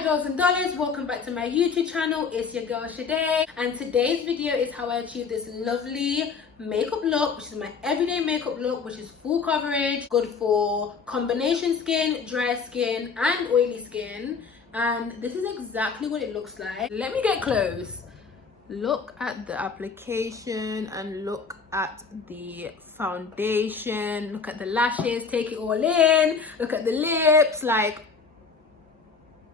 Hi girls and dollars, welcome back to my YouTube channel. It's your girl Shade, and today's video is how I achieved this lovely makeup look, which is my everyday makeup look, which is full coverage, good for combination skin, dry skin and oily skin. And this is exactly what it looks like. Let me get close. Look at the application and look at the foundation, look at the lashes, take it all in, look at the lips. Like,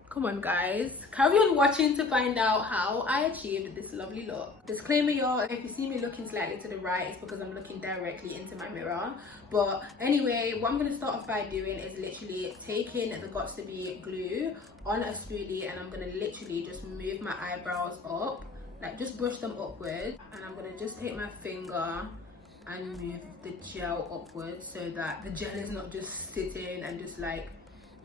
come on guys, carry on watching to find out how I achieved this lovely look. Disclaimer y'all, if you see me looking slightly to the right, it's because I'm looking directly into my mirror. But anyway, what I'm going to start off by doing is literally taking the Got to Be glue on a spoolie, and I'm going to literally just move my eyebrows up, like just brush them upwards, and I'm going to just take my finger and move the gel upwards so that the gel is not just sitting and just like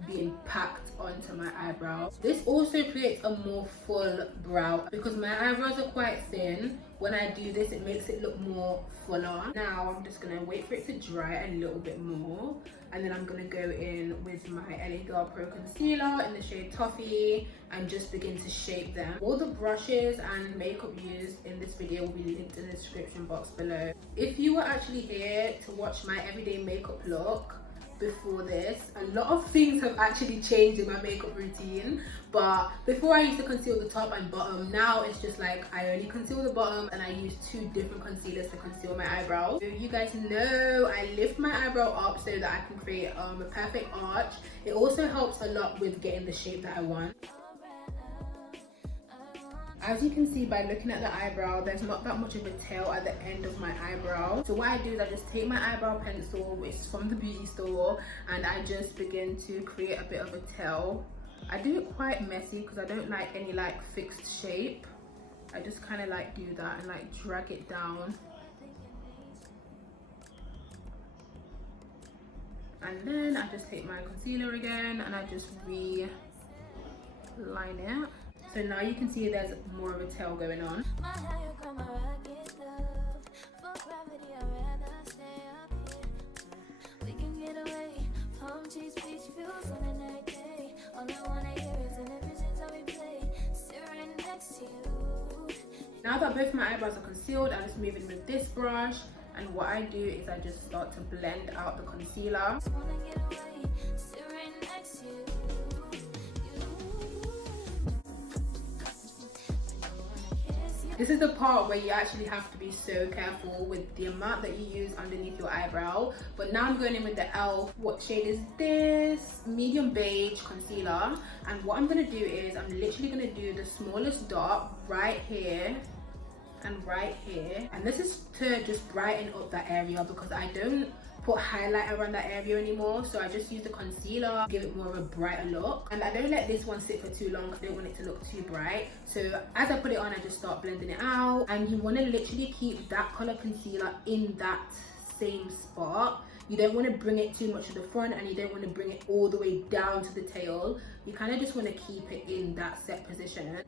being packed onto my eyebrows. This also creates a more full brow because my eyebrows are quite thin. When I do this, it makes it look more fuller. Now I'm just gonna wait for it to dry a little bit more, and then I'm gonna go in with my e.l.f. Pro Concealer in the shade Toffee and just begin to shape them. All the brushes and makeup used in this video will be linked in the description box below. If you were actually here to watch my everyday makeup look before this, a lot of things have actually changed in my makeup routine. But before I used to conceal the top and bottom, now it's just like I only conceal the bottom and I use two different concealers to conceal my eyebrows. So you guys know I lift my eyebrow up so that I can create a perfect arch. It also helps a lot with getting the shape that I want. As you can see by looking at the eyebrow, there's not that much of a tail at the end of my eyebrow. So what I do is I just take my eyebrow pencil, which is from the beauty store, and I just begin to create a bit of a tail. I do it quite messy because I don't like any like fixed shape. I just kind of like do that and like drag it down. And then I just take my concealer again and I just re-line it. So now you can see there's more of a tail going on. Now that both my eyebrows are concealed, I just move in with this brush, and what I do is I just start to blend out the concealer. This is the part where you actually have to be so careful with the amount that you use underneath your eyebrow. But now I'm going in with the e.l.f. What shade is this? Medium beige concealer. And what I'm going to do is I'm literally going to do the smallest dot right here and right here. And this is to just brighten up that area because I don't put highlight around that area anymore, so I just use the concealer, give it more of a brighter look. And I don't let this one sit for too long because I don't want it to look too bright. So as I put it on, I just start blending it out, and you want to literally keep that color concealer in that same spot. You don't want to bring it too much to the front and you don't want to bring it all the way down to the tail. You kind of just want to keep it in that set position.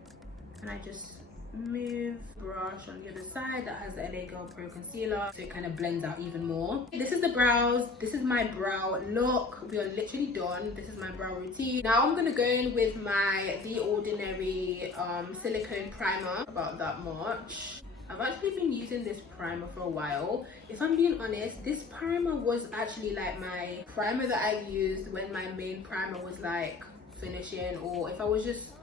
And I just move brush on the other side that has the e.l.f. Pro Concealer so it kind of blends out even more. This is the brows. This is my brow look. We are literally done. This is my brow routine. Now I'm going to go in with my The Ordinary silicone primer, about that much. I've actually been using this primer for a while. If I'm being honest, this primer was actually like my primer that I used when my main primer was like finishing, or if I was just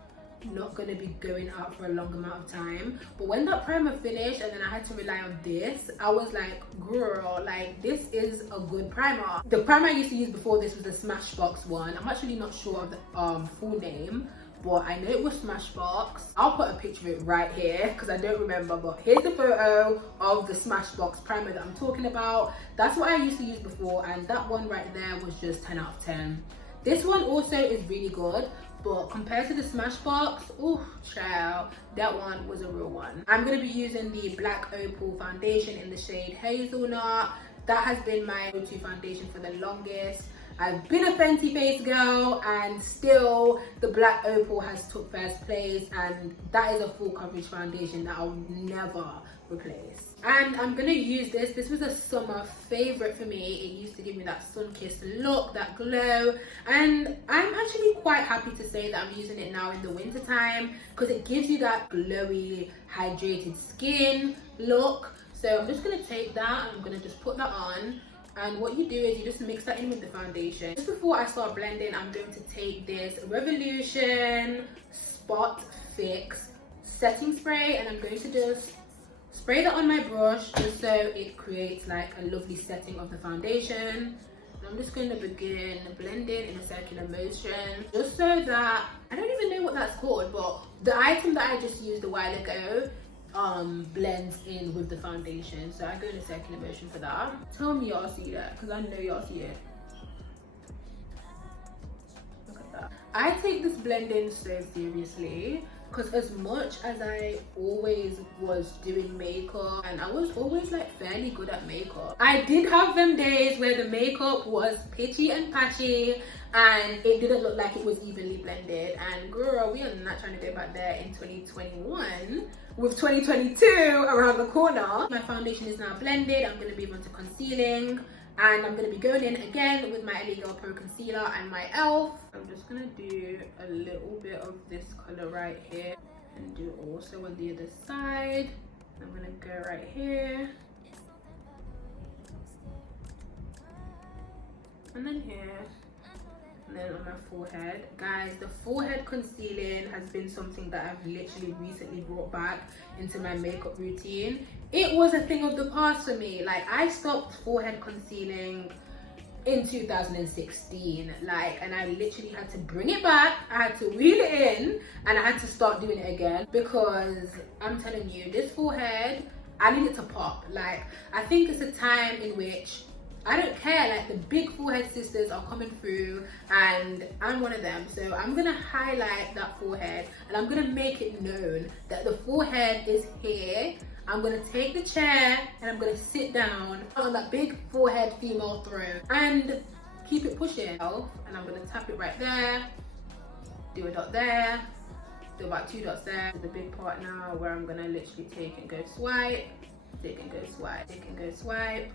not gonna be going out for a long amount of time. But when that primer finished and then I had to rely on this, I was like, girl, like this is a good primer. The primer I used to use before this was the Smashbox one. I'm actually not sure of the full name, but I know it was Smashbox. I'll put a picture of it right here because I don't remember, but here's the photo of the Smashbox primer that I'm talking about. That's what I used to use before, and that one right there was just 10 out of 10. This one also is really good, but compared to the Smashbox, oh child, that one was a real one. I'm going to be using the Black Opal foundation in the shade Hazelnut. That has been my go-to foundation for the longest. I've been a Fenty face girl, and still the black Opal has took first place, and that is a full coverage foundation that I'll never replace. And I'm gonna use this. This was a summer favorite for me. It used to give me that sun-kissed look, that glow, and I'm actually quite happy to say that I'm using it now in the winter time because it gives you that glowy, hydrated skin look. So I'm just gonna take that and I'm gonna just put that on. And what you do is you just mix that in with the foundation. Just before I start blending, I'm going to take this Revolution Spot Fix setting spray, and I'm going to just spray that on my brush just so it creates like a lovely setting of the foundation. And I'm just going to begin blending in a circular motion, just so that, I don't even know what that's called, but the item that I just used a while ago blends in with the foundation. So I go in a circular motion for that. Tell me y'all see that, because I know y'all see it. Look at that. I take this blending so seriously, because as much as I always was doing makeup, and I was always like fairly good at makeup, I did have them days where the makeup was pitchy and patchy and it didn't look like it was evenly blended. And girl, we are not trying to go back there in 2021 with 2022 around the corner. My foundation is now blended. I'm going to move on to concealing, and I'm going to be going in again with my Illegal Pro Concealer and my e.l.f. I'm just going to do a little bit of this color right here and do also on the other side. I'm going to go right here and then here, and then on my forehead. Guys, the forehead concealing has been something that I've literally recently brought back into my makeup routine. It was a thing of the past for me. Like, I stopped forehead concealing in 2016, and I literally had to bring it back. I had to reel it in and I had to start doing it again, because I'm telling you, this forehead, I need it to pop. Like, I think it's a time in which I don't care, like the big forehead sisters are coming through and I'm one of them. So I'm gonna highlight that forehead and I'm gonna make it known that the forehead is here. I'm gonna take the chair and I'm gonna sit down on that big forehead female throne and keep it pushing. And I'm gonna tap it right there, do a dot there, do about 2 dots there. The big part now where I'm gonna literally take and go swipe, take and go swipe, take and go swipe,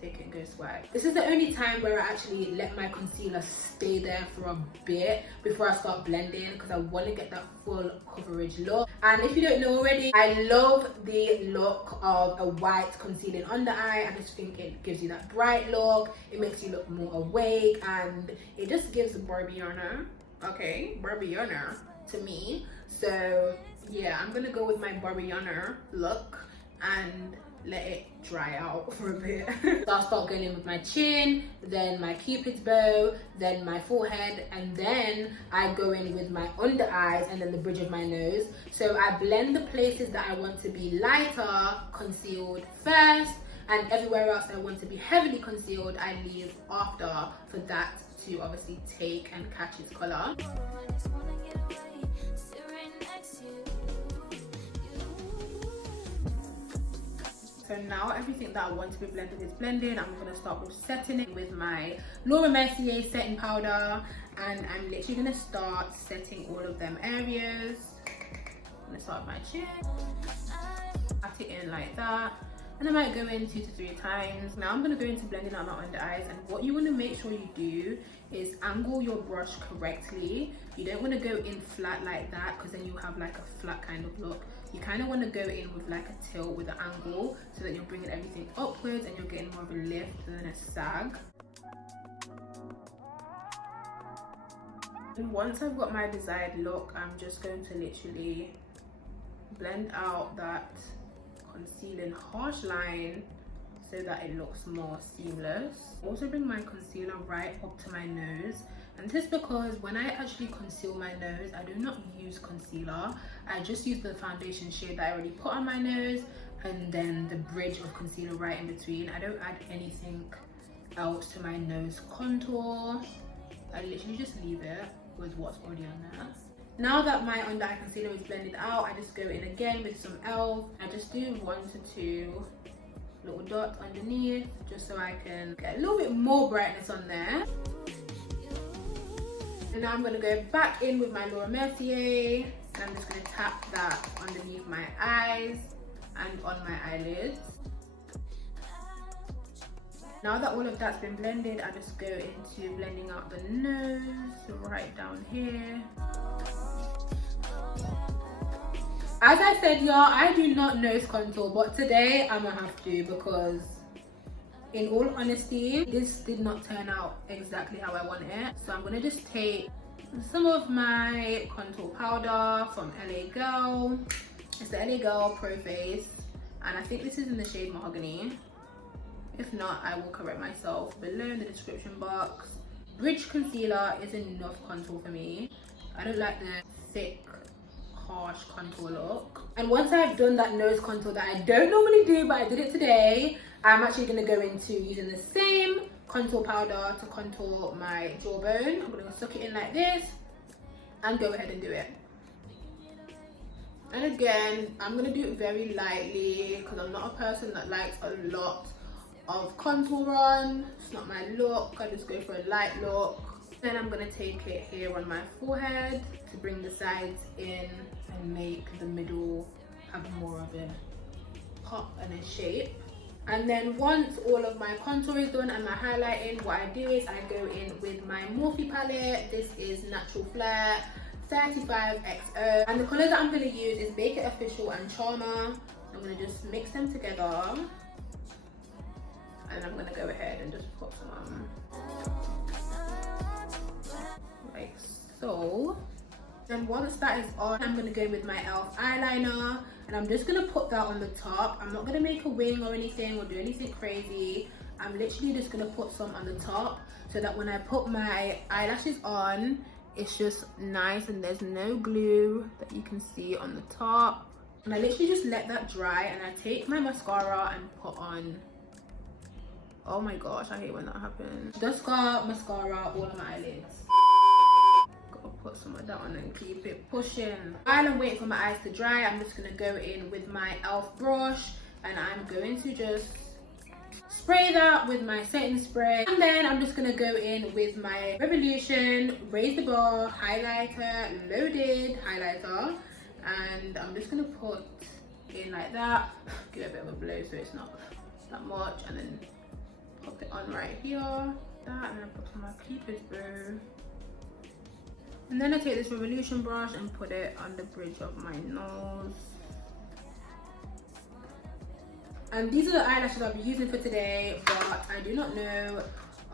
take and go swipe. This is the only time where I actually let my concealer stay there for a bit before I start blending, because I want to get that full coverage look. And if you don't know already, I love the look of a white concealing under eye. I just think it gives you that bright look, it makes you look more awake, and it just gives Barbiana, okay, Barbiana to me. So yeah, I'm gonna go with my Barbiana look and let it dry out for a bit. So I'll start going in with my chin, then my cupid's bow, then my forehead, and then I go in with my under eyes and then the bridge of my nose. So I blend the places that I want to be lighter concealed first, and everywhere else I want to be heavily concealed I leave after, for that to obviously take and catch its color. So now everything that I want to be blended is blended. I'm going to start with setting it with my Laura Mercier setting powder, and I'm literally going to start setting all of them areas. I'm going to start with my chin, pat it in like that, and I might go in 2 to 3 times. Now I'm going to go into blending out my under eyes, and what you want to make sure you do is angle your brush correctly. You don't want to go in flat like that, because then you have like a flat kind of look. You kind of want to go in with like a tilt with an angle, so that you're bringing everything upwards and you're getting more of a lift than a sag. And once I've got my desired look, I'm just going to literally blend out that concealing harsh line so that it looks more seamless. Also bring my concealer right up to my nose, and this is because when I actually conceal my nose, I do not use concealer. I just use the foundation shade that I already put on my nose, and then the bridge of concealer right in between. I don't add anything else to my nose contour. I literally just leave it with what's already on there. Now that my under eye concealer is blended out, I just go in again with some e.l.f. I just do 1 to 2 little dot underneath, just so I can get a little bit more brightness on there. And now I'm going to go back in with my Laura Mercier, and I'm just going to tap that underneath my eyes and on my eyelids. Now that all of that's been blended, I just go into blending out the nose, right down here. As I said, y'all, I do not nose contour, but today I'm gonna have to, because in all honesty, this did not turn out exactly how I want it. So I'm gonna just take some of my contour powder from LA Girl. It's the LA Girl Pro Face, and I think this is in the shade Mahogany. If not, I will correct myself below in the description box. Bridge concealer is enough contour for me. I don't like the thick, harsh contour look. And once I've done that nose contour that I don't normally do, but I did it today, I'm actually going to go into using the same contour powder to contour my jawbone. I'm going to suck it in like this and go ahead and do it. And again, I'm going to do it very lightly because I'm not a person that likes a lot of contour on. It's not my look. I just go for a light look. Then I'm going to take it here on my forehead to bring the sides in and make the middle have more of a pop and a shape. And then once all of my contour is done and my highlighting, what I do is I go in with my Morphe palette. This is Natural Flare 35XO. And the colours that I'm going to use is Make It Official and Charmer. I'm going to just mix them together. And I'm going to go ahead and just put some on. Like so. Then once that is on, I'm going to go with my e.l.f. eyeliner, and I'm just going to put that on the top. I'm not going to make a wing or anything or do anything crazy. I'm literally just going to put some on the top so that when I put my eyelashes on, it's just nice and there's no glue that you can see on the top. And I literally just let that dry, and I take my mascara and put on, oh my gosh, I hate when that happens, just got mascara all on my eyelids. Put some of that on and keep it pushing. While I'm waiting for my eyes to dry, I'm just going to go in with my e.l.f. brush, and I'm going to just spray that with my setting spray. And then I'm just going to go in with my Revolution Raise the Bar highlighter, loaded highlighter, and I'm just going to put in like that, give it a bit of a blow so it's not that much, and then pop it on right here, that, and then put some of my Cupid's bow. And then I take this Revolution brush and put it on the bridge of my nose. And these are the eyelashes I'll be using for today, but I do not know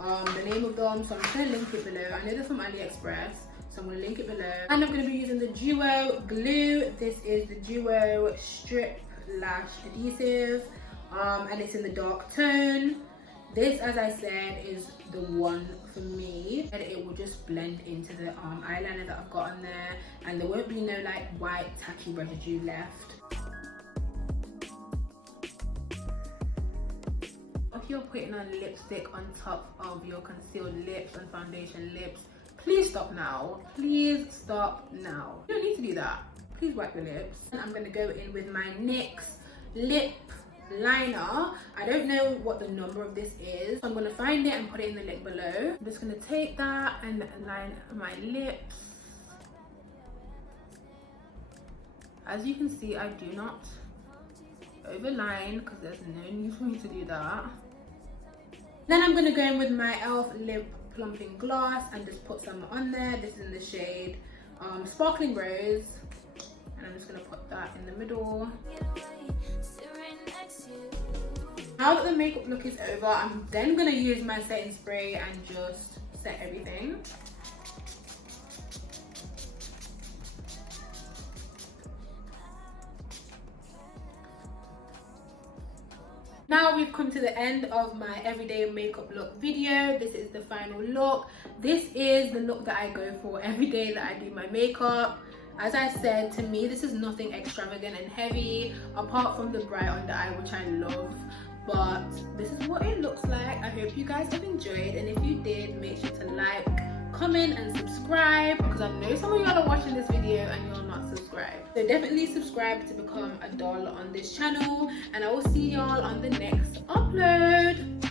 the name of them, so I'm just going to link it below. I know they're from AliExpress, so I'm going to link it below. And I'm going to be using the Duo Glue. This is the Duo Strip Lash Adhesive, and it's in the dark tone. This, as I said, is the one for me, and it will just blend into the eyeliner that I've got on there, and there won't be no like white tacky residue left. If you're putting on lipstick on top of your concealed lips and foundation lips, please stop now. Please stop now. You don't need to do that. Please wipe your lips. And I'm going to go in with my NYX lip liner. I don't know what the number of this is, so I'm going to find it and put it in the link below. I'm just going to take that and line my lips. As you can see, I do not overline because there's no need for me to do that. Then I'm going to go in with my e.l.f. lip plumping gloss and just put some on there. This is in the shade Sparkling Rose, and I'm just going to put that in the middle. Now that the makeup look is over, I'm then going to use my setting spray and just set everything. Now we've come to the end of my everyday makeup look video. This is the final look. This is the look that I go for every day that I do my makeup. As I said, to me this is nothing extravagant and heavy apart from the bright under eye, which I love. But this is what it looks like. I hope you guys have enjoyed, and if you did, make sure to like, comment and subscribe, because I know some of y'all are watching this video and you're not subscribed. So definitely subscribe to become a doll on this channel, and I will see y'all on the next upload.